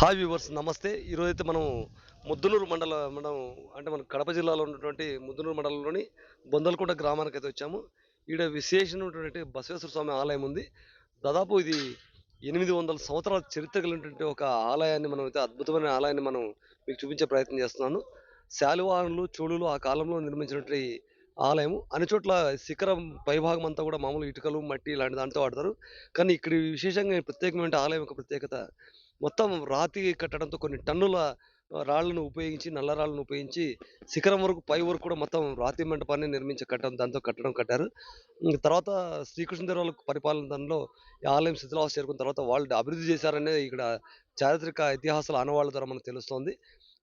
Hi viewers నమస్తే. ఈరోజైతే మనం ముద్దునూరు మనం అంటే మన కడప జిల్లాలో ఉన్నటువంటి ముద్దునూరు మండలంలోని బొందలకుంట గ్రామానికైతే వచ్చాము. ఈడ విశేషమైనటువంటి బసవేశ్వర స్వామి ఆలయం ఉంది. దాదాపు ఇది 800 సంవత్సరాల చరిత్ర కలిగినటువంటి ఒక ఆలయాన్ని మనమైతే అద్భుతమైన ఆలయాన్ని మనం మీకు చూపించే ప్రయత్నం చేస్తున్నాను. శాలివాహనులు, చోళులు ఆ కాలంలో నిర్మించినటువంటి ఆలయము. అన్ని చోట్ల శిఖరం పైభాగం అంతా కూడా మామూలు ఇటుకలు, మట్టి ఇలాంటి దాంతో వాడతారు. కానీ ఇక్కడ విశేషంగా ప్రత్యేకమైన ఆలయం యొక్క ప్రత్యేకత మొత్తం రాతి కట్టడంతో కొన్ని టన్నుల రాళ్ళను ఉపయోగించి, నల్ల రాళ్ళను ఉపయోగించి శిఖరం వరకు పై వరకు కూడా మొత్తం రాతి మంటపాన్ని నిర్మించి దాంతో కట్టడం కట్టారు. తర్వాత శ్రీకృష్ణదేవరాయల పరిపాలనలో ఈ ఆలయం శిథిలావస్థ చేరుకున్న తర్వాత వాళ్ళు అభివృద్ధి చేశారనేది ఇక్కడ చారిత్రక ఇతిహాసాల ఆనవాళ్ళ ద్వారా మనకు తెలుస్తోంది.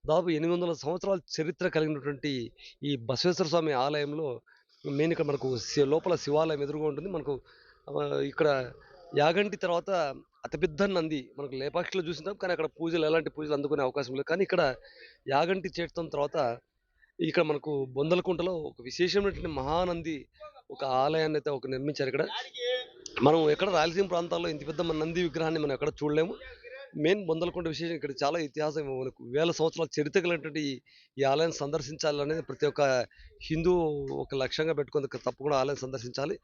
దాదాపు 800 సంవత్సరాల చరిత్ర కలిగినటువంటి ఈ బసవేశ్వర స్వామి ఆలయంలో మెయిన్ ఇక్కడ మనకు లోపల శివాలయం ఎదురుగా ఉంటుంది. మనకు ఇక్కడ యాగంటి తర్వాత అతిపెద్ద నంది మనకు లేపాక్షిలో చూసింటాం. కానీ అక్కడ పూజలు ఎలాంటి పూజలు అందుకునే అవకాశం లేదు. కానీ ఇక్కడ యాగంటి చేర్చడం తర్వాత ఇక్కడ మనకు బొందలకుంటలో ఒక విశేషమైనటువంటి మహానంది ఒక ఆలయాన్నయితే నిర్మించారు ఇక్కడ. మనం ఎక్కడ రాయలసీమ ప్రాంతాల్లో ఇంత పెద్ద నంది విగ్రహాన్ని మనం ఎక్కడ చూడలేము. మెయిన్ బొందలకుంట విశేషం ఇక్కడ చాలా ఇతిహాసం మనకు వేల సంవత్సరాల చరిత్ర కలిగినటువంటి ఈ ఆలయాన్ని సందర్శించాలనేది ప్రతి ఒక్క హిందూ ఒక లక్ష్యంగా పెట్టుకొని తప్పకుండా ఆలయం సందర్శించాలి.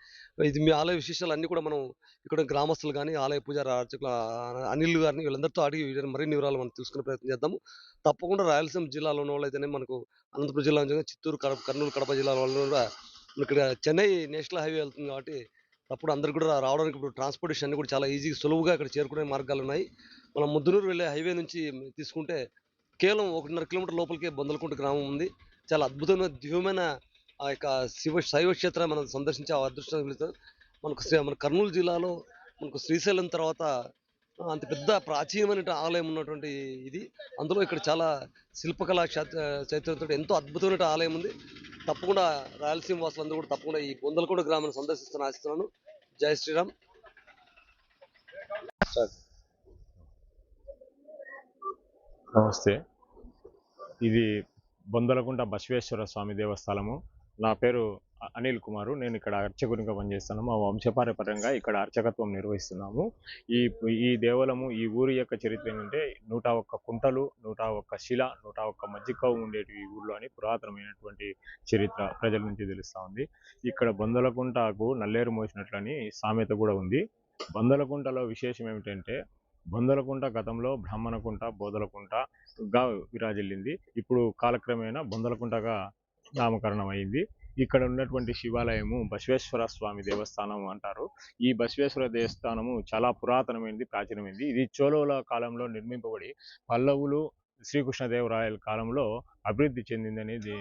ఇది మీ ఆలయ విశేషాలు అన్నీ కూడా మనం ఇక్కడ గ్రామస్తులు గాని, ఆలయ పూజారి అర్చకుల అనిల్ గారిని వీళ్ళందరితో అడిగి మరిన్ని వివరాలు మనం తెలుసుకునే ప్రయత్నం చేద్దాము. తప్పకుండా రాయలసీమ జిల్లాలో ఉన్నవాళ్ళైతేనే మనకు అనంతపురం జిల్లా నుంచి చిత్తూరు, కర్నూలు, కడప జిల్లాల వాళ్ళు కూడా ఇక్కడ చెన్నై నేషనల్ హైవే వెళ్తుంది కాబట్టి అప్పుడు అందరికి కూడా రావడానికి ఇప్పుడు ట్రాన్స్‌పోర్టేషన్ అన్నీ కూడా చాలా ఈజీగా సులువుగా ఇక్కడ చేరుకునే మార్గాలున్నాయి. మనం ముద్దునూరు వెళ్ళే హైవే నుంచి తీసుకుంటే కేవలం 1.5 కిలోమీటర్ లోపలికే బొందలకుంట గ్రామం ఉంది. చాలా అద్భుతమైన దివ్యమైన ఆ యొక్క శైవ క్షేత్రాన్ని మనం సందర్శించే ఆ అదృష్టం కలుగుతది. మన కర్నూలు జిల్లాలో మనకు శ్రీశైలం తర్వాత అంత పెద్ద ప్రాచీనమైన ఆలయం ఉన్నటువంటి ఇది. అందులో ఇక్కడ చాలా శిల్పకళా చైతన్యంతోటి ఎంతో అద్భుతమైన ఆలయం ఉంది. తప్పకుండా రాయలసీమ వాసులందరూ కూడా తప్పకుండా ఈ బొందలకుంట గ్రామాన్ని సందర్శిస్తారని ఆశిస్తున్నాను. జై శ్రీరామ్. స్టార్ట్. నమస్తే. ఇది బొందలకుంట బసవేశ్వర స్వామి దేవస్థానము. నా పేరు అనిల్ కుమారు. నేను ఇక్కడ అర్చకునిగా పనిచేస్తాను. మా వంశపారంపర్యంగా ఇక్కడ అర్చకత్వం నిర్వహిస్తున్నాము. ఈ ఈ దేవాలయము, ఈ ఊరి యొక్క చరిత్ర ఏంటంటే 101 కుంటలు, 101 శిల, 101 మజ్జిగ ఉండేటివి ఈ ఊర్లో అని పురాతనమైనటువంటి చరిత్ర ప్రజల నుంచి తెలుస్తా ఉంది. ఇక్కడ బొందలకుంటకు నల్లేరు మోసినట్లని సామెత కూడా ఉంది. బొందలకుంటలో విశేషం ఏమిటంటే బొందలకుంట గతంలో బ్రాహ్మణకుంట, బోధలకుంటగా విరాజిల్లింది. ఇప్పుడు కాలక్రమేణా బొందలకుంటగా నామకరణం అయింది. ఇక్కడ ఉన్నటువంటి శివాలయము బసవేశ్వర స్వామి దేవస్థానం అంటారు. ఈ బసవేశ్వర దేవస్థానము చాలా పురాతనమైనది, ప్రాచీనమైనది. ఇది చోళుల కాలంలో నిర్మింపబడి పల్లవులు, శ్రీకృష్ణదేవరాయల కాలంలో అభివృద్ధి చెందిందనేది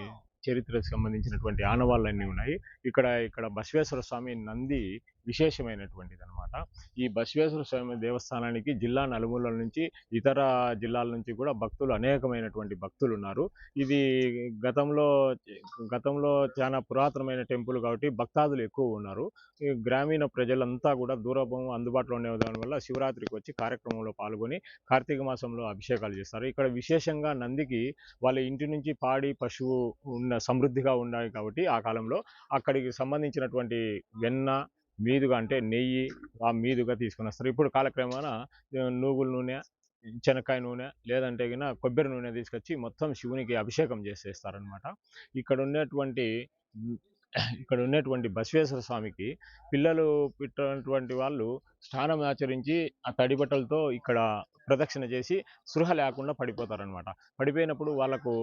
చరిత్రకు సంబంధించినటువంటి ఆనవాళ్ళన్నీ ఉన్నాయి. ఇక్కడ బసవేశ్వర స్వామి నంది విశేషమైనటువంటిది అనమాట. ఈ బసవేశ్వర స్వామి దేవస్థానానికి జిల్లా నలుమూలల నుంచి, ఇతర జిల్లాల నుంచి కూడా భక్తులు, అనేకమైనటువంటి భక్తులు ఉన్నారు. ఇది గతంలో గతంలో చాలా పురాతనమైన టెంపుల్ కాబట్టి భక్తాదులు ఎక్కువ ఉన్నారు. ఈ గ్రామీణ ప్రజలంతా కూడా దూరము అందుబాటులో ఉండే దానివల్ల శివరాత్రికి వచ్చి కార్యక్రమంలో పాల్గొని కార్తీక మాసంలో అభిషేకాలు చేస్తారు. ఇక్కడ విశేషంగా నందికి వాళ్ళ ఇంటి నుంచి పాడి, పశువు సమృద్ధిగా ఉన్నాయి కాబట్టి ఆ కాలంలో అక్కడికి సంబంధించినటువంటి వెన్న, మీదుగా అంటే నెయ్యి మీదుగా తీసుకొని వస్తారు. ఇప్పుడు కాలక్రమేణా నువ్వుల నూనె, శనక్కాయ నూనె, లేదంటే గిన కొబ్బరి నూనె తీసుకొచ్చి మొత్తం శివునికి అభిషేకం చేసేస్తారనమాట. ఇక్కడ ఉన్నటువంటి ఇక్కడ ఉన్నటువంటి బసవేశ్వర స్వామికి పిల్లలు పుట్టినటువంటి వాళ్ళు స్నానం ఆచరించి ఆ తడి బట్టలతో ఇక్కడ ప్రదక్షిణ చేసి స్పృహ లేకుండా పడిపోతారనమాట. పడిపోయినప్పుడు వాళ్ళకు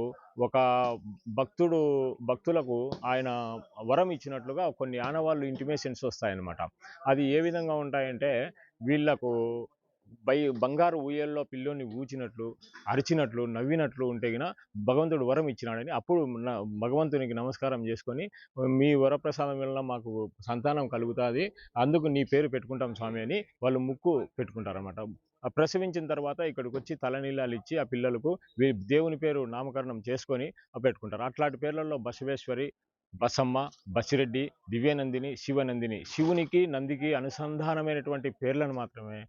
ఒక భక్తులకు ఆయన వరం ఇచ్చినట్లుగా కొన్ని ఆనవాళ్ళు, ఇంటిమేషన్స్ వస్తాయన్నమాట. అది ఏ విధంగా ఉంటాయంటే వీళ్ళకు బంగారు ఊయల్లో పిల్లోని ఊచినట్లు, అరిచినట్లు, నవ్వినట్లు ఉంటే గిన భగవంతుడు వరం ఇచ్చినాడని అప్పుడు భగవంతునికి నమస్కారం చేసుకొని మీ వరప్రసాదం వలన మాకు సంతానం కలుగుతుంది, అందుకు నీ పేరు పెట్టుకుంటాం స్వామి అని వాళ్ళు ముక్కు పెట్టుకుంటారన్నమాట. ప్రసవించిన తర్వాత ఇక్కడికి వచ్చి తలనీలాలు ఇచ్చి ఆ పిల్లలకు దేవుని పేరు నామకరణం చేసుకొని పెట్టుకుంటారు. అట్లాంటి పేర్లలో బసవేశ్వరి, బసమ్మ, బసిరెడ్డి, దివ్యనందిని, శివనందిని, శివునికి నందికి అనుసంధానమైనటువంటి పేర్లను మాత్రమే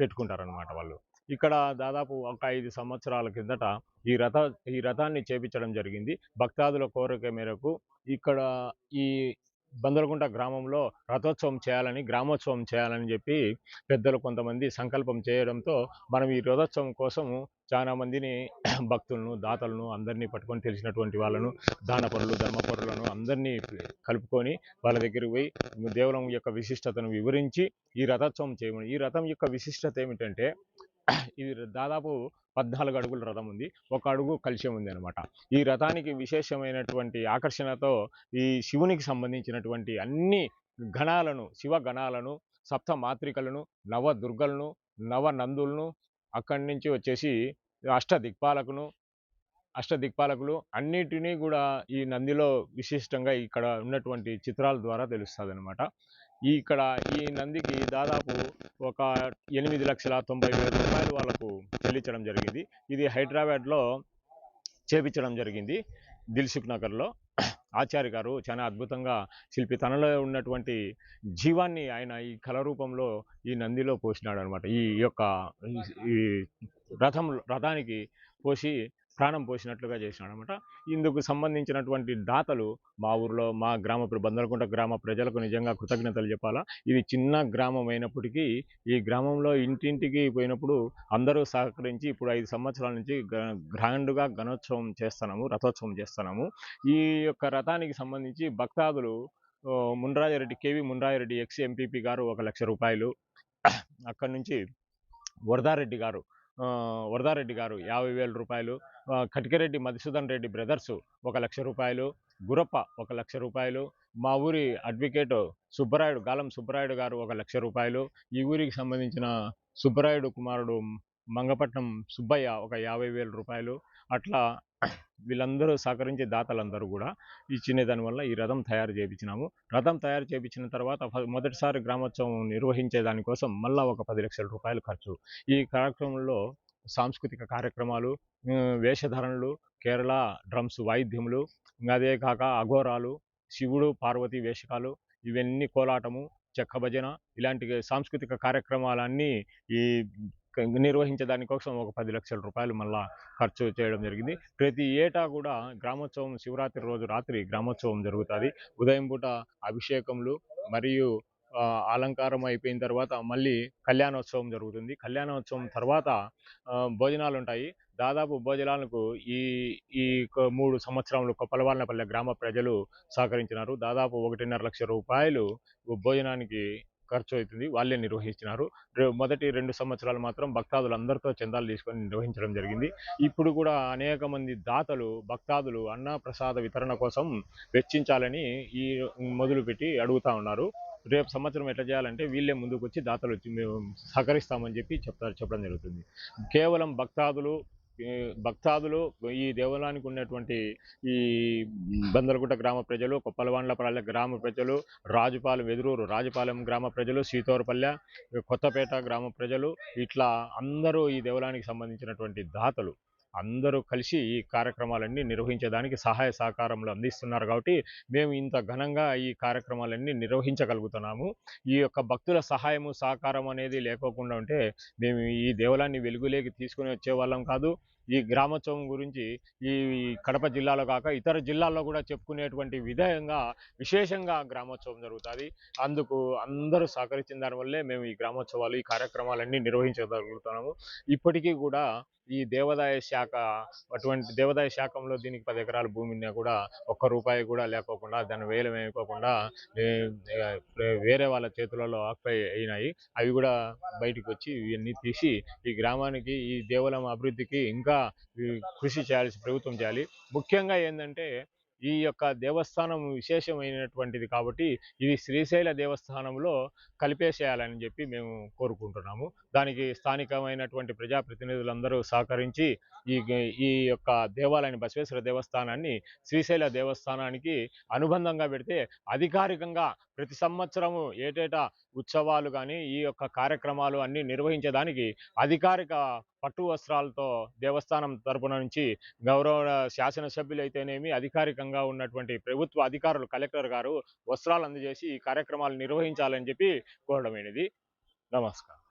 పెట్టుకుంటారనమాట వాళ్ళు. ఇక్కడ దాదాపు ఒక 5 సంవత్సరాల కిందట ఈ రథాన్ని చేపించడం జరిగింది. భక్తాదుల కోరిక మేరకు ఇక్కడ ఈ బందలగుంట గ్రామంలో రథోత్సవం చేయాలని, గ్రామోత్సవం చేయాలని చెప్పి పెద్దలు కొంతమంది సంకల్పం చేయడంతో మనం ఈ రథోత్సవం కోసము చాలా మందిని భక్తులను, దాతలను అందరినీ పట్టుకొని తెలిసినటువంటి వాళ్ళను, దానపరులు, ధర్మపరులను అందరినీ కలుపుకొని వాళ్ళ దగ్గరికి పోయి దేవులం యొక్క విశిష్టతను వివరించి ఈ రథోత్సవం చేయమని. ఈ రథం యొక్క విశిష్టత ఏమిటంటే ఇది దాదాపు 14 అడుగుల రథం ఉంది. ఒక అడుగు కలశం ఉంది అనమాట. ఈ రథానికి విశేషమైనటువంటి ఆకర్షణతో ఈ శివునికి సంబంధించినటువంటి అన్ని గణాలను, శివ గణాలను, సప్త మాత్రికలను, నవ దుర్గలను, నవ నందులను, అక్కడి నుంచి వచ్చేసి అష్టదిక్పాలకులు అన్నిటినీ కూడా ఈ నందిలో విశిష్టంగా ఇక్కడ ఉన్నటువంటి చిత్రాల ద్వారా తెలుస్తుంది అనమాట. ఇక్కడ ఈ నందికి దాదాపు ఒక 8,90,000 రూపాయలు వాళ్ళకు చెల్లించడం జరిగింది. ఇది హైదరాబాద్లో చేపించడం జరిగింది. దిల్సుఖ్ నగర్లో ఆచార్య గారు చాలా అద్భుతంగా శిల్పి తనలో ఉన్నటువంటి జీవాన్ని ఆయన ఈ కళ రూపంలో ఈ నందిలో పోసినాడు అనమాట. ఈ యొక్క ఈ రథానికి పోసి ప్రాణం పోసినట్లుగా చేసినాడు అనమాట. ఇందుకు సంబంధించినటువంటి దాతలు మా ఊర్లో, మా బందలకుంట గ్రామ ప్రజలకు నిజంగా కృతజ్ఞతలు చెప్పాలా. ఇది చిన్న గ్రామం అయినప్పటికీ ఈ గ్రామంలో ఇంటింటికి పోయినప్పుడు అందరూ సహకరించి ఇప్పుడు 5 సంవత్సరాల నుంచి గ్రాండ్గా రథోత్సవం చేస్తున్నాము. ఈ యొక్క రథానికి సంబంధించి భక్తాదులు కేవి మున్రాజరెడ్డి ఎక్స్ ఎంపీపీ గారు 1,00,000 రూపాయలు, అక్కడి నుంచి వరదారెడ్డి గారు 50,000 రూపాయలు, కటికరెడ్డి మధుసూదన్ రెడ్డి బ్రదర్స్ 1,00,000 రూపాయలు, గురప్ప 1,00,000 రూపాయలు, మా ఊరి అడ్వకేట్ గాలం సుబ్బరాయుడు గారు 1,00,000 రూపాయలు, ఈ ఊరికి సంబంధించిన సుబ్బరాయుడు కుమారుడు మంగపట్నం సుబ్బయ్య 50,000 రూపాయలు. అట్లా వీళ్ళందరూ సహకరించే దాతలందరూ కూడా ఇచ్చిన దానివల్ల ఈ రథం తయారు చేయించినాము. రథం తయారు చేయించిన తర్వాత మొదటిసారి గ్రామోత్సవం నిర్వహించే దానికోసం మళ్ళీ ఒక 10 లక్షల రూపాయలు ఖర్చు. ఈ కార్యక్రమంలో సాంస్కృతిక కార్యక్రమాలు, వేషధారణలు, కేరళ డ్రమ్స్ వాయిద్యములు, అదే కాక అఘోరాలు, శివుడు పార్వతి వేషకాలు, ఇవన్నీ కోలాటము, చెక్క భజన, ఇలాంటి సాంస్కృతిక కార్యక్రమాలన్నీ ఈ నిర్వహించే దానికోసం ఒక 10 లక్షల రూపాయలు మళ్ళా ఖర్చు చేయడం జరిగింది. ప్రతి ఏటా కూడా గ్రామోత్సవం శివరాత్రి రోజు రాత్రి గ్రామోత్సవం జరుగుతుంది. ఉదయం పూట అభిషేకములు మరియు అలంకారం అయిపోయిన తర్వాత మళ్ళీ కళ్యాణోత్సవం జరుగుతుంది. కళ్యాణోత్సవం తర్వాత భోజనాలు ఉంటాయి. దాదాపు భోజనాలకు ఈ 3 సంవత్సరాలు కొప్పలవాళ్ళపల్లె గ్రామ ప్రజలు సహకరించినారు. దాదాపు 1,50,000 లక్షల రూపాయలు భోజనానికి ఖర్చు అవుతుంది. వాళ్ళే నిర్వహించినారు. మొదటి 2 సంవత్సరాలు మాత్రం భక్తాదులందరితో చందాలు తీసుకొని నిర్వహించడం జరిగింది. ఇప్పుడు కూడా అనేక మంది దాతలు భక్తాదులు అన్న ప్రసాద వితరణ కోసం వెచ్చించాలని మొదలుపెట్టి అడుగుతా ఉన్నారు. రేపు సంవత్సరం ఎట్లా చేయాలంటే వీళ్ళే ముందుకు వచ్చి దాతలు మేము సహకరిస్తామని చెప్పడం జరుగుతుంది. కేవలం భక్తాదులు ఈ దేవాలయానికి ఉన్నటువంటి ఈ బందలగుట్ట గ్రామ ప్రజలు, కొప్పలవాండ్లపల్లె గ్రామ ప్రజలు, వెదురూరు రాజుపాలెం గ్రామ ప్రజలు, సీతోరపల్లె, కొత్తపేట గ్రామ ప్రజలు, ఇట్లా అందరూ ఈ దేవాలయానికి సంబంధించినటువంటి దాతలు అందరూ కలిసి ఈ కార్యక్రమాలన్నీ నిర్వహించేదానికి సహాయ సహకారములు అందిస్తున్నారు. కాబట్టి మేము ఇంత ఘనంగా ఈ కార్యక్రమాలన్నీ నిర్వహించగలుగుతున్నాము. ఈ యొక్క భక్తుల సహాయము సహకారం అనేది లేకోకుండా ఉంటే మేము ఈ దేవాలయాన్ని వెలుగులోకి తీసుకుని వచ్చే వాళ్ళం కాదు. ఈ గ్రామోత్సవం గురించి ఈ కడప జిల్లాలో కాక ఇతర జిల్లాల్లో కూడా చెప్పుకునేటువంటి విశేషంగా గ్రామోత్సవం జరుగుతుంది. అందుకు అందరూ సహకరించిన దానివల్లే మేము ఈ గ్రామోత్సవాలు, ఈ కార్యక్రమాలన్నీ నిర్వహించగలుగుతున్నాము. ఇప్పటికీ కూడా ఈ దేవాదాయ శాఖంలో దీనికి 10 ఎకరాల భూమి ఉన్నా కూడా ₹1 కూడా లేకోకుండా దాన్ని వేలం వేయకోకుండా వేరే వాళ్ళ చేతులలో ఆక్యుపై అయినాయి. అవి కూడా బయటకు వచ్చి ఇవన్నీ తీసి ఈ గ్రామానికి, ఈ దేవాలయం అభివృద్ధికి ఇంకా కృషి ప్రభుత్వం చేయాలి. ముఖ్యంగా ఏంటంటే ఈ యొక్క దేవస్థానం విశేషమైనటువంటిది కాబట్టి ఇది శ్రీశైల దేవస్థానంలో కలిపేసేయాలని చెప్పి మేము కోరుకుంటున్నాము. దానికి స్థానికమైనటువంటి ప్రజాప్రతినిధులందరూ సహకరించి ఈ యొక్క దేవాలయాన్ని, బసవేశ్వర దేవస్థానాన్ని శ్రీశైల దేవస్థానానికి అనుబంధంగా పెడితే అధికారికంగా ప్రతి సంవత్సరము ఏటేటా ఉత్సవాలు కానీ ఈ యొక్క కార్యక్రమాలు అన్నీ నిర్వహించేదానికి అధికారిక పట్టు వస్త్రాలతో దేవస్థానం తరపున నుంచి గౌరవ శాసనసభ్యులు అయితేనేమి, అధికారికంగా ఉన్నటువంటి ప్రభుత్వ అధికారులు, కలెక్టర్ గారు వస్త్రాలు అందజేసి ఈ కార్యక్రమాలు నిర్వహించాలని చెప్పి కోరడమైనది. నమస్కారం.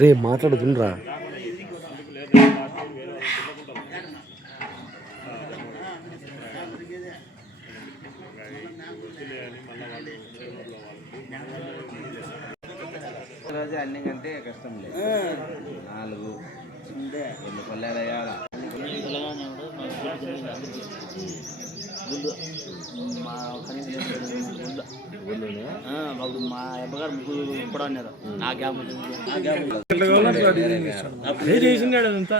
రే మాట్లాడుతుండ్రా. రోజు అన్ని కంటే కష్టం లేదు. 4 2 పల్లెలు వేయాల. మా మా అబ్బగారు ముగ్గురు కూడా ఉన్నారు. ఆ గ్యాప్ చేసినాడు అదంతా.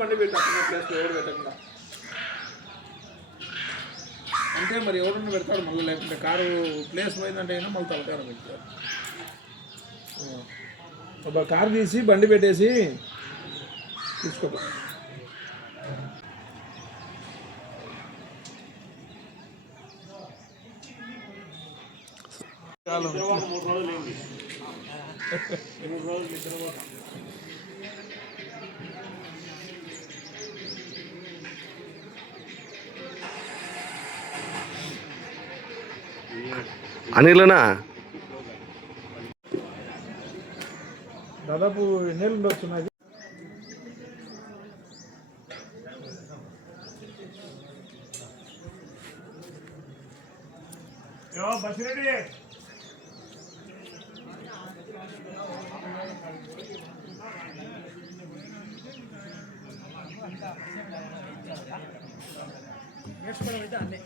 బండి పెట్టారు ప్లేస్లో ఎవరు పెట్టకుండా అంటే మరి ఎవరన్నా పెడతాడు మళ్ళీ, లేకుంటే కారు ప్లేస్ పోయిందంటే అయినా మళ్ళీ తలకారం పెడతారు. ఒక కారు తీసి బండి పెట్టేసి తీసుకో. అనిలనా దాదాపు ఎన్నేళ్ళు ఉండొచ్చు నాకు. బసిరెడ్డి నేర్చుకోవడం అయితే అన్నీ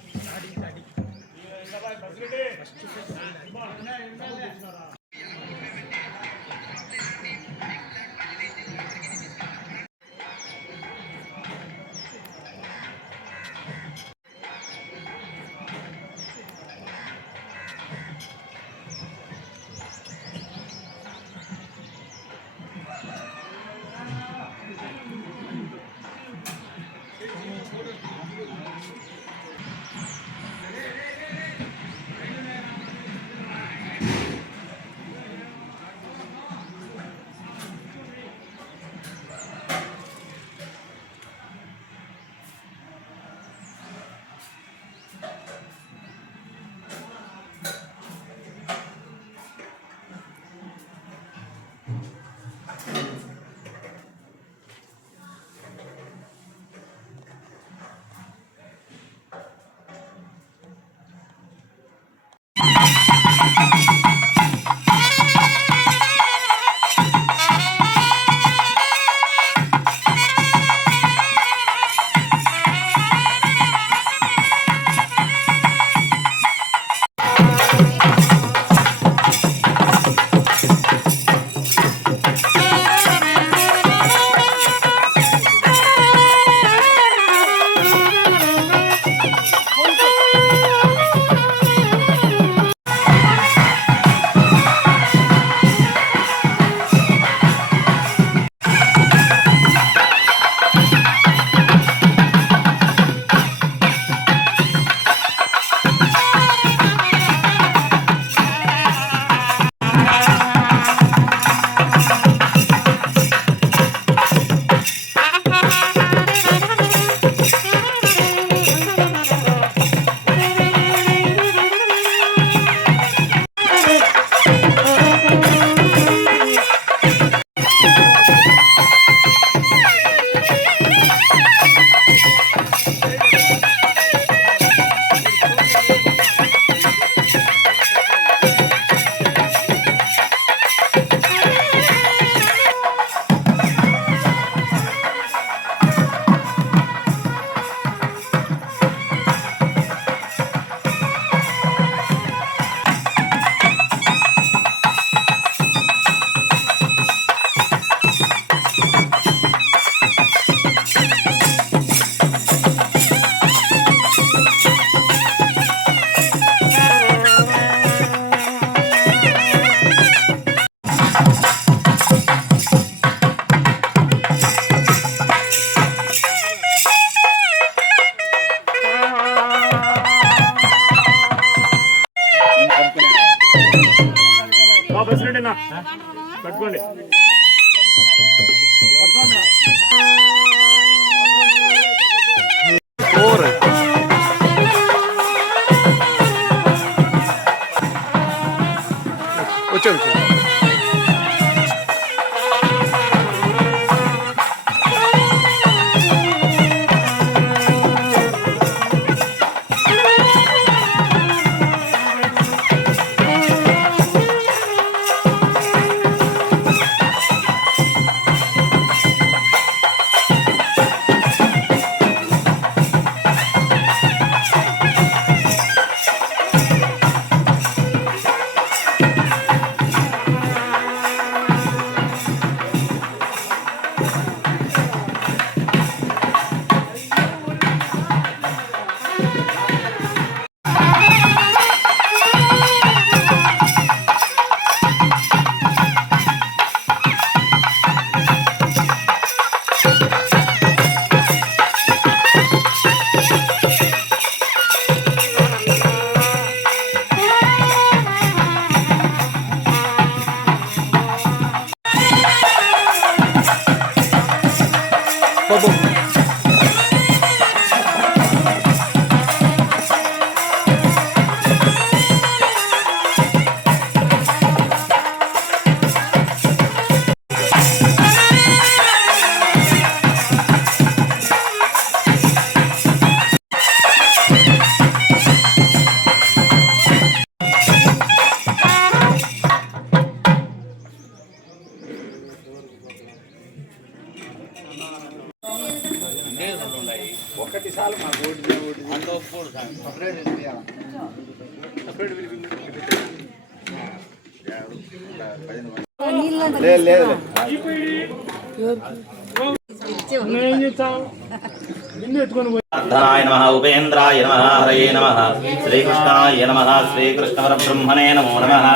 ధనాయ నమః ఉపేంద్రాయ నమః హరయే నమః శ్రీకృష్ణాయ నమః శ్రీకృష్ణపరబ్రహ్మణే నమో నమః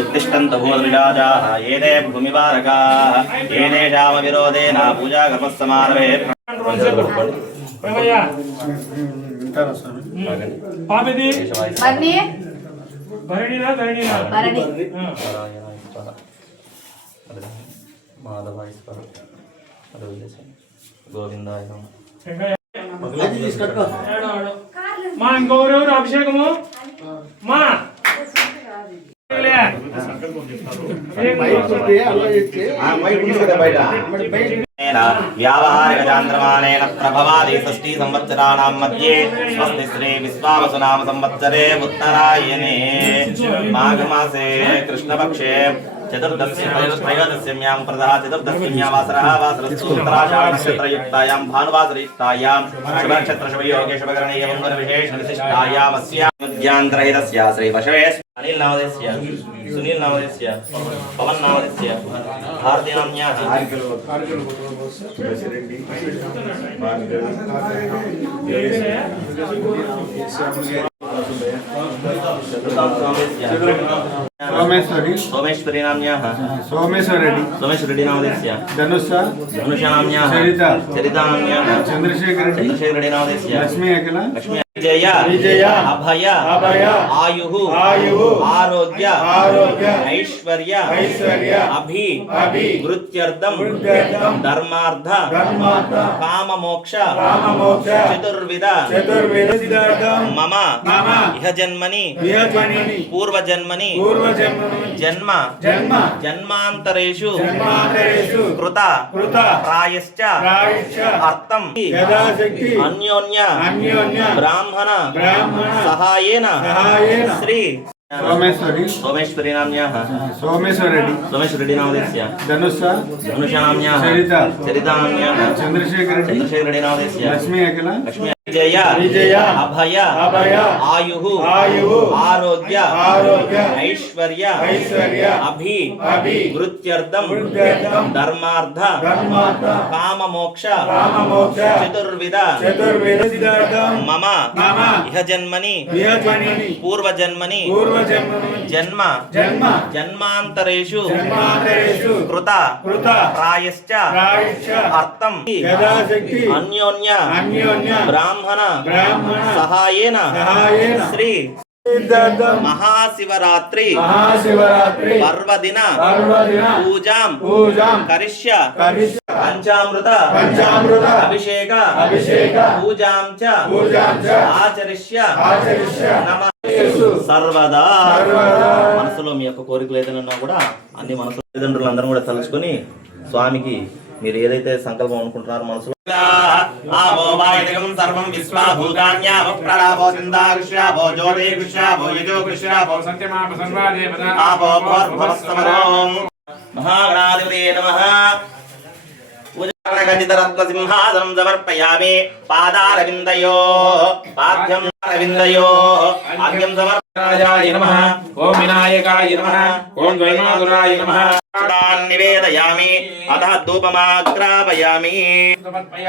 ఉత్తిష్టంత భూమిరాజాః ఏతే భూమివారకాః ఏతేషామ విరోధేన పూజా కర్మస్సమారభే గోవిందాయ నమః మా ఇంకొకరెవరు అభిషేకము మా వ్యావహారిక చాంద్రమానేన ప్రభవాది షష్ఠీ సంవత్సరాణాం మధ్యే స్వస్తి శ్రీ విశ్వావసు నామ సంవత్సరే ఉత్తరాయణే మాఘమాసే కృష్ణపక్షే చతుర్దశ్య త్రయోదశ్యాం ప్రదః చతుర్దశ్యాం వాసరః వాసరస్తు ఉత్తరాషాఢ నక్షత్రయుక్తాయాం భానువాసరయుక్తాయాం శుభనక్షత్ర శుభయోగే శుభకరణే మంగళ విశేష విశిష్టాయాం అస్యాం మధ్యాంతరహితస్య శ్రీ వశవే అనిల్ నామదేస్య సునీల్ నామదేస్య పవన్ నామదేస్య భారతీ నామ్యాః सोमेश्वरी नाम्याः सोमेश्वरी नामदेस्य धनुषा नाम्याः चरिता नाम्याः चंद्रशेखर नामदेस्य लक्ष्मी विजय अभय आयुः आरोग्य ऐश्वर्य अभि वृत्त्यर्थं धर्मार्थ काम मोक्ष चतुर्विध मम इह जन्मनि पूर्व जन्मनि जन्म जन्मांतरेषु कृत प्रायश्च अर्थं अन्योन्य ब्राह्मण सहायेन श्री सोमेश्वरी नाम्याः सोमेश्वरी नामदेस्य धनुषा नाम्याः चरिता नाम्याः चंद्रशेखर नामदेस्य लक्ष्मी विजय अभय आयुः आरोग्य ऐश्वर्य अभि वृत्त्यर्थं धर्मार्थ काम मोक्ष चतुर्विध मम इह जन्मनि पूर्व जन्मनि जन्म जन्मांतरेषु कृत प्रायश्च अर्थं अन्योन्य ब्राह्मण सहायेन श्री महाशिवरात्रि पर्वदिन पूजां करिष्य पंचामृत अभिषेक पूजां च आचरिष्य नमः సర్వదా మనసులో మీ యొక్క కోరికలు ఏదైనా కూడా అన్ని మనసు తల్లిదండ్రులందరూ కూడా తలుచుకొని స్వామికి మీరు ఏదైతే సంకల్పం అనుకుంటున్నారో మనసులో సర్వం విశ్వభూతాన్యావ ప్రణాభో సిందాకృష్యాభో జ్యోతికృష్యాభో యజోకృష్యాభో ఆపో భోర్భవస్తమరోం మహాగణాధిపతే నమః रत्नसिंहासनं समर्पयामि पादारविन्दयो पाद्यं रविन्दयो आद्यं समर्पयामि नमः ओम विनायकाय नमः ओम द्वैमातुराय नमः निवेदयामि अतः धूपमाग्रापयामि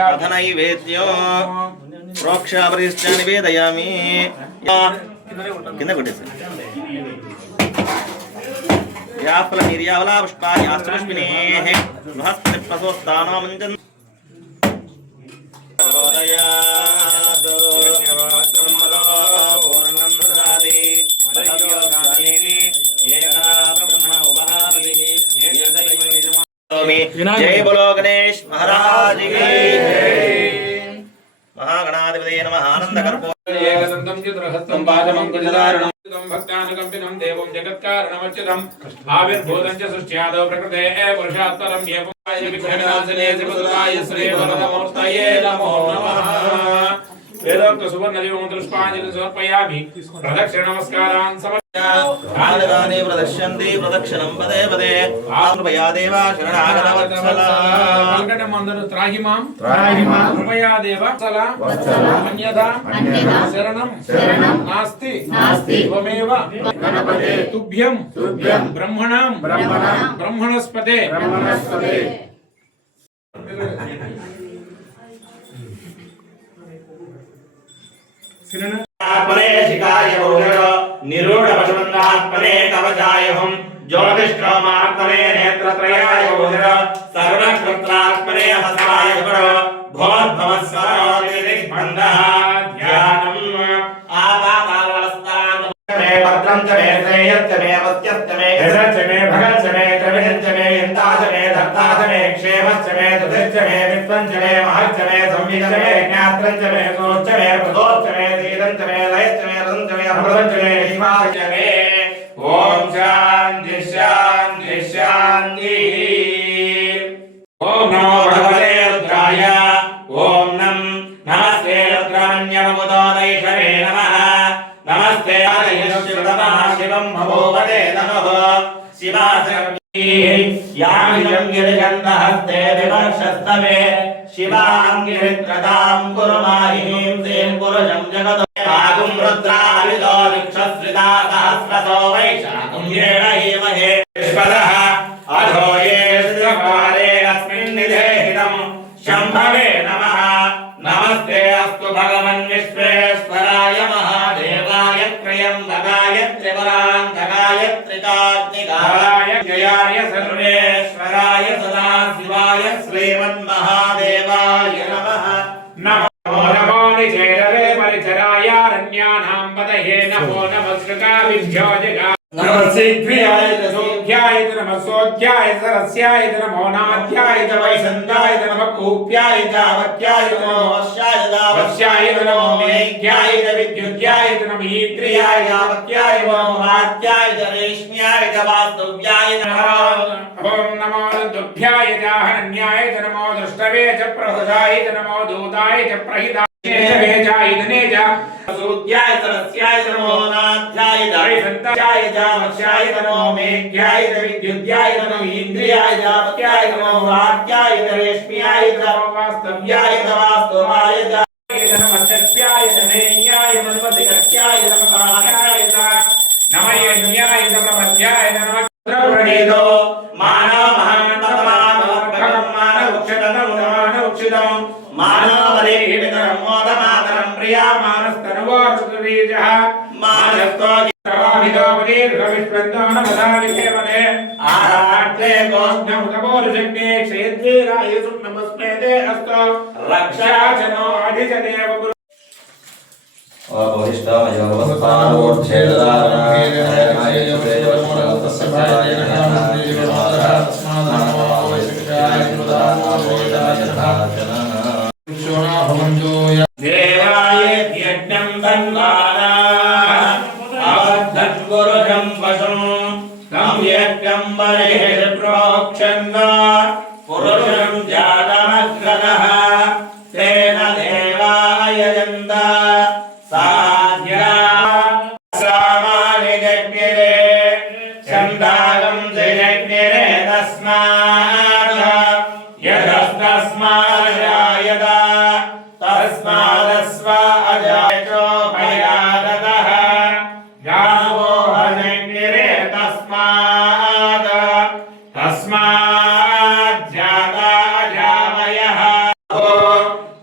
अथ नैवेद्यो प्रोक्षापरिश्च निवेदयामि किंद कोटेस याफल निर्यावला पुष्पाणि अष्टपुष्पिनेः बृहस्पति प्रसोत्तानो मञ्जन् जय बोलो गणेश महाराज की जय। गन्धकर्पूर ఏకదంతం చిత్రహస్తం పాదమంకుశధారణం భక్తానుకంపితం దేవం జగత్కారణమచ్యుతం ఆవిర్భూతం చ సృష్ట్యాదో ప్రకృతే పురుషాత్పరం ఏకమాయ విఘ్నవినాశనే శ్రీపదాయ శ్రీవరదమూర్తయే నమో నమః వేదోక్త సువర్ణ దీపమంత్రపుష్పాంజలిం సమర్పయామి ప్రదక్షిణ నమస్కారాన్ आनदाने प्रदर्शन्ति प्रदक्षिणं पदे पदे कृपया देवा शरणागत वत्सल మందరు త్రాహిమాం కృపయా దేవ వత్సల అన్యథా శరణం నాస్తి త్వమేవ గణపతే తుభ్యం బ్రహ్మణాం బ్రహ్మణస్పతే आत्मने शिकाय भूषणो निरूढ पशुबन्धात्मने कवचाय हुं ज्योतिष्ठोमात्मने नेत्रत्रयाय भूषणो सर्वक्षत्रात्मने हस्ताय गुणो भोद्भवस्वरो दिग्बन्धः ध्यानम् आपातालवस्तान् मे भद्रं च मे श्रेयश्च मे वस्यश्च मे यशश्च मे भगश्च मे त्रिविधश्च मे यन्ताश्च मे धर्ताश्च मे क्षेमश्च मे धृतिश्च मे विश्वञ्च मे महश्च मे संविश्च मे ज्ञात्रञ्च मे सोश्च मे प्रदोश्च मे शीतञ्च मे लयश्च मे रसञ्च मे अमृतञ्च मे हिमाश्च मे ॐ शान्ति शान्ति शान्तिः ॐ नमो भगवते रुद्राय ॐ नमस्ते रुद्राण्यममुदोदैषवे नमः नमस्ते शिवं भवोवदे नमः शिवासर्वी यामिदं गिरिगन्धहस्ते विमर्शस्तवे शिवाङ्गिरित्रतां कुरुमाहिनीं दें पुरुषं जगतो आगुं रुद्राविदो विक्षस्रिता सहस्रतो वैशाखं येण हेमहे विश्वदः अधो ये श्रीकारे अस्मिन् निधेहितं शम्भवे नमः नमस्ते अस्तु भगवन् विश्वेश्वराय महादेवाय त्र्यम्बकाय त्रिपुरान्तकाय त्रिकाग्निकाय जयाय सर्वेश्वराय सदाशिवाय श्रीमन्महादेवाय नमः नमो नमो निचेरवे परिचरायारण्यानां पतये नमो नमः श्रुकाविभ्योजगा नमः सिद्ध्याय सोऽध्याय नमः सोऽध्याय सरस्याय नमो नाध्याय वैशन्ताय नमः कूप्याय तावत्याय नमो वश्याय नमो मेघ्याय विद्युत्याय नमः ईन्द्रियाय तावत्याय नमो महात्याय रेश्म्याय वास्तव्याय नमः ॐ नमो दुभ्याय जाहरण्याय नमो दृष्टवे च प्रभुजाय नमो दूताय च प्रहिताय सूद्याय सरस्याय नमो नाध्याय वैशन्ताय वक्ष्याय नमो मेघ्याय विद्युत्याय नमो ईन्द्रियाय जापत्याय नमो वात्याय रेश्म्याय नमो वास्तव्याय वास्तवाय नमः सत्याय नमेयाय मनमतिकत्याय नमः कायाय नमः यज्ञाय नमः मध्याय नमः प्रणीतो मानव महान्तमानवभगं मानवक्षितं मानवरेहितं मोदमातरं प्रिया मानस्तनुवार्तुबीजः मानस्तो ीर्घविश्वन्दोनमदाविषेमते आरात्रे गोष्ठमुदपोरुषग्ने क्षेत्रीराय सुप्नमस्मेते अस्तो रक्षा च नो अधिजदेव गुरु देवाय यज्ञं तन्वाना गुरुजं वशं तं यज्ञं बर्हिर्प्रोक्षन् पुरुषं जातमग्रदः तेन देवाय यजन्त साध्या सामानि जज्ञिरे छन्दागं जज्ञिरे तस्मात् यदस्तस्मादजायत तस्मादस्व अजायतोपयादतः गावो हजग्निरे तस्मात् जाता जावयः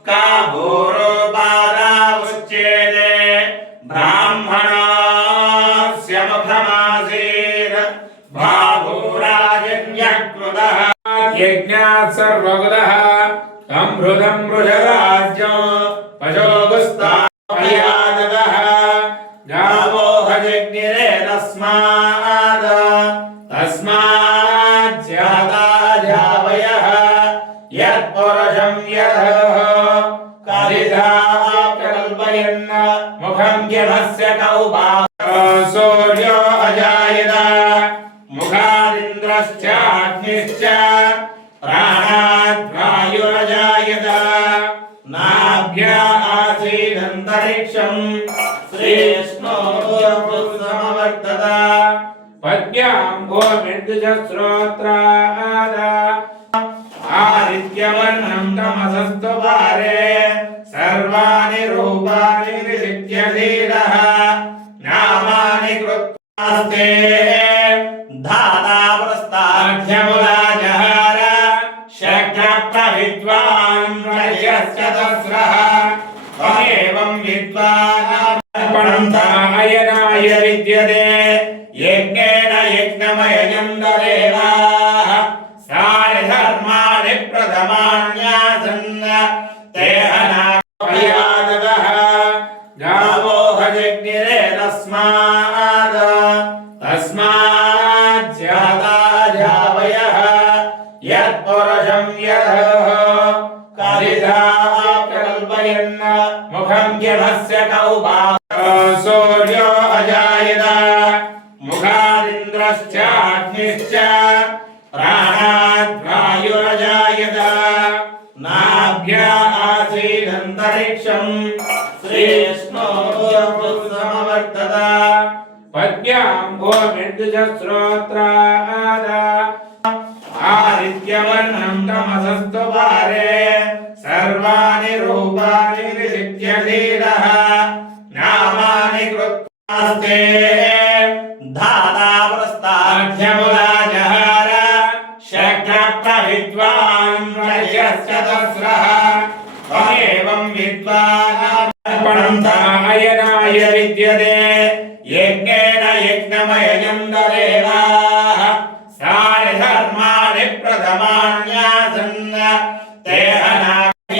का भूरोपादा उच्येते ब्राह्मणस्य मुखमासीत् भाभूराजन्यकृतः यज्ञात् सर्वगतः अमृतं मृषराज्यं पशोगुस्तापयादतः गावो हजग्निरे तस्मात् जाता जावयः यत्पुरुषं यदः कलिधा कल्पय कल्पयन् मुखं यमस्य कौबाहो सूर्यो अजायत मुखादिन्द्रश्चाग्निश्च प्राणाद् वायुरजायत नाभ्या आसीदन्तरिक्षं श्रीष्णो समवर्तत पद्यां भूमिर्द्विजश्रोत्राद आदित्यवर्णं तमसस्तु पारे सर्वाणि रूपाणि विचित्य धीरः नामानि कृत्वास्ते धाता प्रस्ताभ्यमुला जहार शक्रप्रविद्वान् प्रयश्च तस्रः त्वमेवं विद्वान् पणन्तायनाय विद्यते यज्ञेन यज्ञमयजं देवाः सानि धर्माणि प्रथमान्यासन् ते अनायादः गावो हजग्निरे तस्मात् जाता जावयः यत्पुरुषं यदः कलिधा कल्पयन् मुखं यमस्य कौबाहो सूर्यो अजायत मुखादिन्द्रश्चाग्निश्च प्राणाद् वायुरजायत नाभ्या आसीदन्तरिक्षं श्रीष्णो समवर्तत पद्यां भूमिर्द्विजश्रोत्राद आदित्यवर्णं तमसस्तु पारे सर्वाणि रूपाणि विचित्य धीरः नामानि कृत्वास्ते धाता प्रस्ताभ्यमुला जहार शक्रप्रविद्वान् प्रयश्च तस्रः त्वमेवं विद्वान् पणन्तायनाय विद्यते यज्ञेन यज्ञमयजं देवाः सानि धर्माणि प्रथमान्यासन् ते अनागेरसाच्च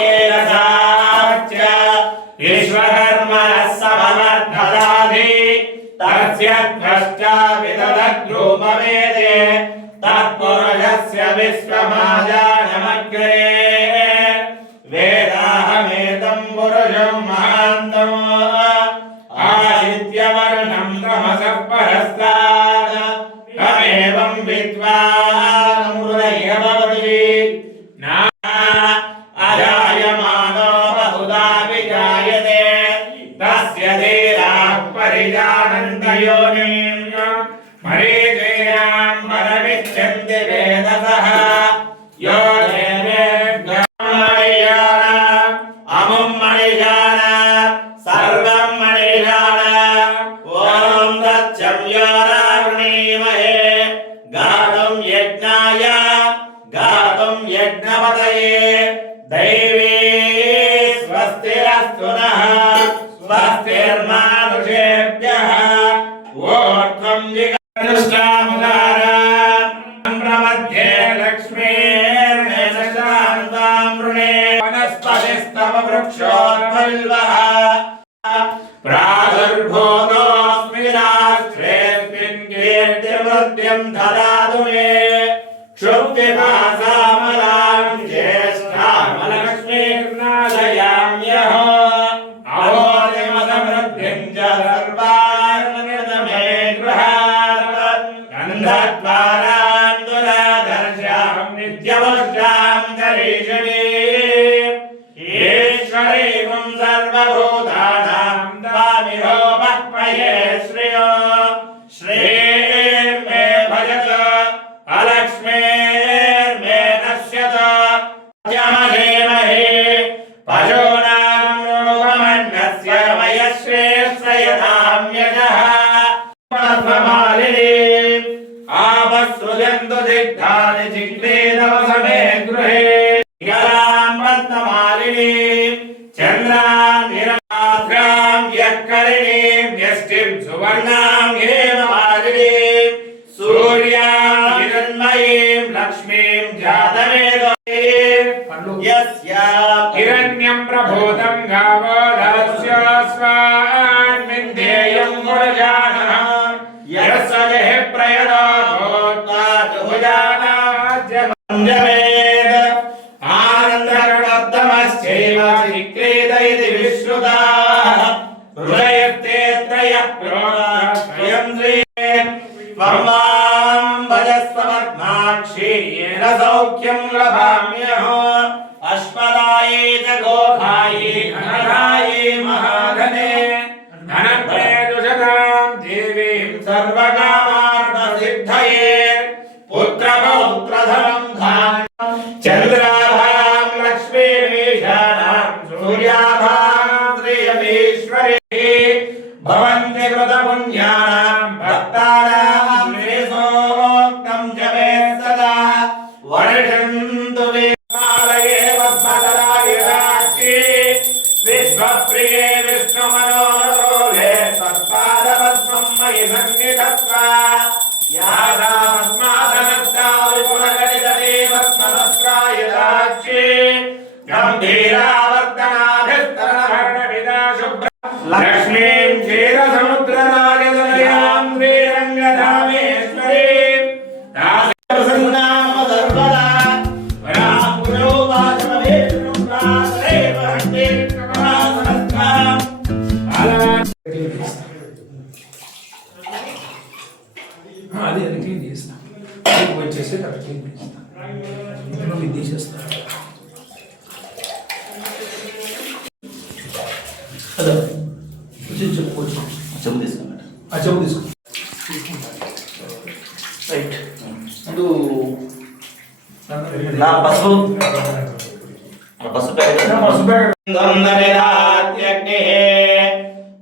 विश्वकर्मणः समवर्धदाधि तस्य त्वष्टा विदधद्रूपवेदे तत्पुरुषस्य विश्वमाजानमग्रे वेदाहमेतं पुरुषं महान्तम् आदित्यवर्णं तमसः परस्तात् तमेवं विद्वान् मृदय भवति अजायमानो बहुधा विजायते तस्य धीराः परिजानन्त योनिम् मरीचीनां परमिच्छन्ति वेदसः यो अमुं मणिजान सर्वं मणिजान ॐ तच्चं योरावृणीमहे गातुं यज्ञाय गातुं यज्ञपतये दैवी स्वस्तिरस्तु नः स्वस्तिर्मानुषेभ्यः ऊर्ध्वं जिगनुष्ठामुदारान् प्रमध्ये लक्ष्मीर्मेषशान्तां वृणे वनस्पतिस्तव वृक्षोद्बल्वः प्रादुर्भूतोऽस्मि राष्ट्रेऽस्मिन् कीर्तिवृद्धिं ददातु मे क्षुब्धिभासामलां ज्येष्ठामलक्ष्मीर्नाशयाम्यः अहोरिमसमृद्धिं च सर्वार्णनिर्दमे गृहात् गन्धद्वारां दुरादर्शां नित्यवश्यां करीषणीम् ईश्वरीं सर्वभूतानां तामिहोपक्वये श्रियो श्रीर्मे भजत अलक्ष्मीर्मे नश्यत यमधीमहि पशूनां रूपमन्यस्य मयश्रेष्ठयथाम्यजः पद्ममालिनी आपःसृजन्तु दिग्धानि जिग्नेदवसमे गृहे गलां पद्ममालिनी चन्द्रां निराद्रां यक्करिणीं यष्टिं सुवर्णां हेममालिनीं सूर्यां हिरण्मयीं लक्ष्मीं जातवेदीं यस्यां हिरण्यं प्रभूतं गावो दास्योऽस्मान् विन्देयं गुणजानः यस्सजः प्रयतो भूत्वा जुहुजानाज्यमञ्जवेद आनन्दकर्तमश्चैव चिक्रीत इति विश्रुताः वीराये च गोधाये घनधाये महाधने धनप्रदुषतां देवीं सर्वकामार्थसिद्धये पुत्रपौत्रधनं धान्यं चन्द्राभां लक्ष्मीमीशानां सूर्याभां श्रियमीश्वरी भवन्ति कृतपुण्यानां भक्तानां श्रेयोक्तं जपे सदा वर्षन्तु विमालये पद्मतलाय साक्षी विश्वप्रिये विष्णुमनोरथोले तत्पादपद्मं मयि सन्निधत्वा या सा पद्मासनस्था विपुलगणितटे पद्मसत्राय साक्षी गम्भीरावर्तनाभिस्तरणभरणविदा शुभ्र लक्ष्मीं क्षीरसमुद्रराजतनयां श्रीरङ्गधामेश्वरीं प्रसन्नाम सर्वदा रामगुरो वाचमवेशनं प्रातरेव हन्ते प्रभासनस्ताम् అది క్లీన్ చేసిన వచ్చేసి అక్కడ క్లీన్ చేసిన ఇందులో ఇది తీసేస్తా అదే వచ్చి చెప్పుకోవచ్చు చెంబు తీసుకున్నాడు. ఆ చెవు తీసుకో రైట్ ముందు నా పసుపు పసుపు ప్యాకెట్ పసుపు బ్యాగ్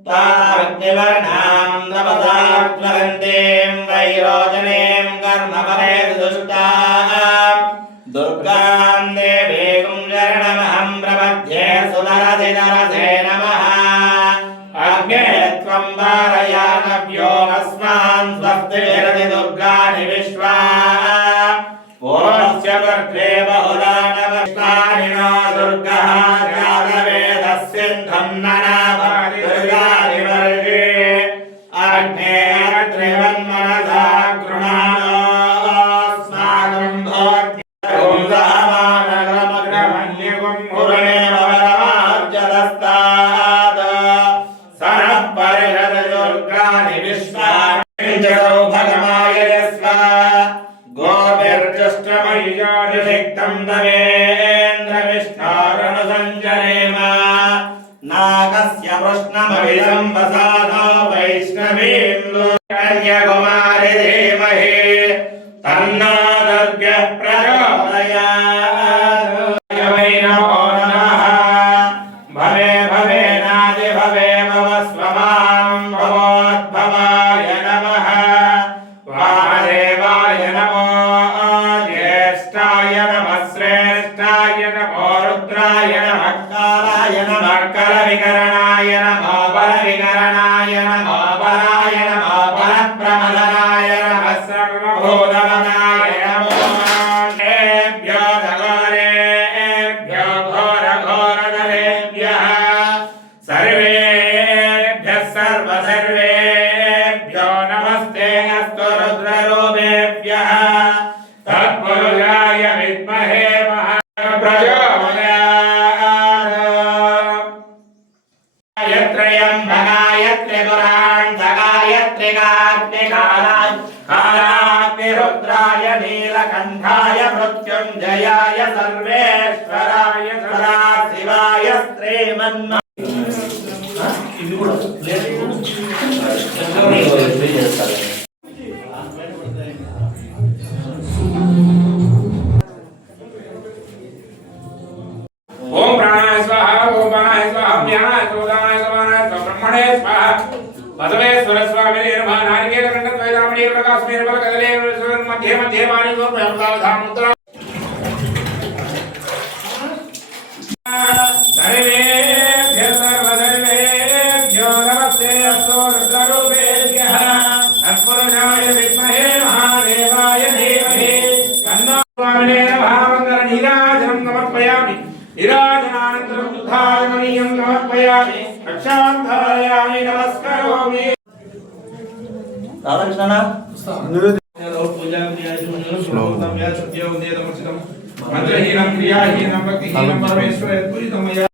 ताग्निवर्णां नवदाज्वलन्तीं वैरोचनीं कर्मफलेदुष्टां दुर्गां देवीं शरणमहं प्रपद्ये सुदरधिदरसे नमः अग्ने त्वं वारयानव्योमस्मान् स्वस्तिभिरति दुर्गाणि विश्वा ओस्य गर्भे बहुलानवष्टानि नो दुर्गः जातवेदस्सिन्धं ननावारि दुर्गानि वर्षे अग्ने त्रिवन्मनसा गृणानोऽस्माकं भोज्यं सहमानग्रमग्रमन्यगुं पुरमेव वरमार्जलस्तात् सरः परिषद दुर्गानि विश्वानि सौभगमाय यस्व गोभिर्जुष्टमयिजोनिषिक्तं तवेन्द्र विष्णोरनुसञ्जरेम नागस्य कृष्णमभिदं वसानो वैष्णवीं कन्याकुमारी धीमहि तन्नो दुर्गः प्रचोदयात् वै नमो नमः भवे भवेनादि भवे भवस्वमां भवोद्भवाय नमः वादेवाय नमो ज्येष्ठाय नमः श्रेष्ठाय नमो रुद्राय नमः कालाय नमः करविकरणाय नमो बलविकरणाय नमो बलाय नमो बलप्रमदनाय नमः सर्वभूतमनाय नमो देभ्यो घोरेभ्यो घोरघोरधरेभ्यः सर्वेभ्यः सर्वसर्वेभ्यो नमस्ते अस्तु रुद्ररूपेभ्यः तत्पुरुषाय विद्महे महाप्रचोदयात् यत्रयम्बकाय त्रिपुरान्तकाय त्रिकाग्निकालाय कालाग्निरुद्राय नीलकण्ठाय मृत्युञ्जयाय सर्वेश्वराय सदाशिवाय श्रीमन्म ఇది కూడా చేస్తారు. ओम प्राणाय स्वाहा ओम प्राणाय स्वाहा ज्ञानाय सोदानाय समानाय ब्रह्मणे स्वाहा पदमेश्वर स्वामी निर्भा नारिकेल कंठ द्वैतामणि प्रकाशमेर बल कदले मध्य मध्य वाणी को प्रभुदाधाम मुद्रा सर्वेभ्यः सर्वसर्वेभ्यो नमस्ते अस्तु रुद्ररूपेभ्यः तत्पुरुषाय विद्महे महादेवाय धीमहि तन्नो स्वामिने नमः मङ्गलनीराजनं समर्पयामि निराजनानन्तरं दुग्धाजमनीयं समर्पयामि रक्षां धारयामि नमस्करोमि రాధాకృష్ణ మంత్రహీనం క్రియాహీనం భక్తిహీనం పరమేశ్వర పూజితం